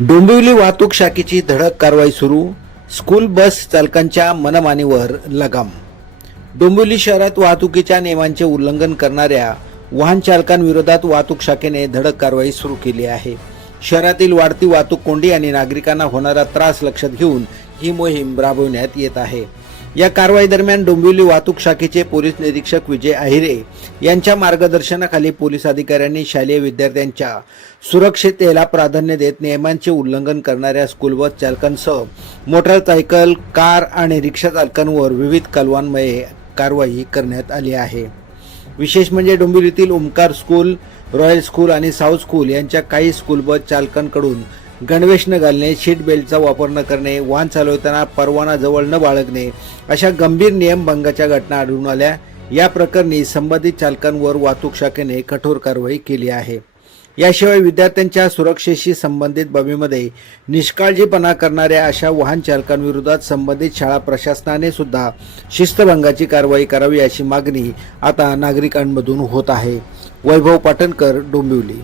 डोंबिवली वाहतूक शाखेची धडक कारवाई सुरू. स्कूल बस चालकांच्या मनमानीवर लगाम. डोंबिवली शहरात वाहतुकीच्या नियमांचे उल्लंघन करणाऱ्या वाहन चालकांविरोधात वाहतूक शाखेने धडक कारवाई सुरू केली आहे. शहरातील वाढती वाहतूक कोंडी आणि नागरिकांना होणारा त्रास लक्षात घेऊन ही मोहीम राबवण्यात येत आहे. या कारवाई दरम्यान डोंबिवली वाहतूक शाखेचे पोलीस निरीक्षक विजय अहिरे यांच्या मार्गदर्शनाखाली पोलीस अधिकाऱ्यांनी शालेय विद्यार्थ्यांच्या सुरक्षिततेला प्राधान्य देत नियमांचे उल्लंघन करणाऱ्या स्कूल बस चालकांसह मोटारसायकल, कार आणि रिक्षा चालकांवर विविध कलमांमुळे कारवाई करण्यात आली आहे. विशेष म्हणजे डोंबिवलीतील ओमकार स्कूल, रॉयल स्कूल आणि साऊथ स्कूल यांच्या काही स्कूल बस चालकांकडून गणवेश न घालणे, सीट बेल्टचा वापर न करणे, वाहन चालवताना परवाना जवळ न बाळगणे अशा गंभीर नियमभंगाच्या घटना आढळून आल्या. या प्रकरणी संबंधित चालकांवर वाहतूक शाखेने कठोर कारवाई केली आहे. याशिवाय विद्यार्थ्यांच्या सुरक्षेशी संबंधित बाबीमध्ये निष्काळजीपणा करणाऱ्या अशा वाहन चालकांविरोधात संबंधित शाळा प्रशासनाने सुद्धा शिस्तभंगाची कारवाई करावी अशी मागणी आता नागरिकांमधून होत आहे. वैभव पाटणकर, डोंबिवली.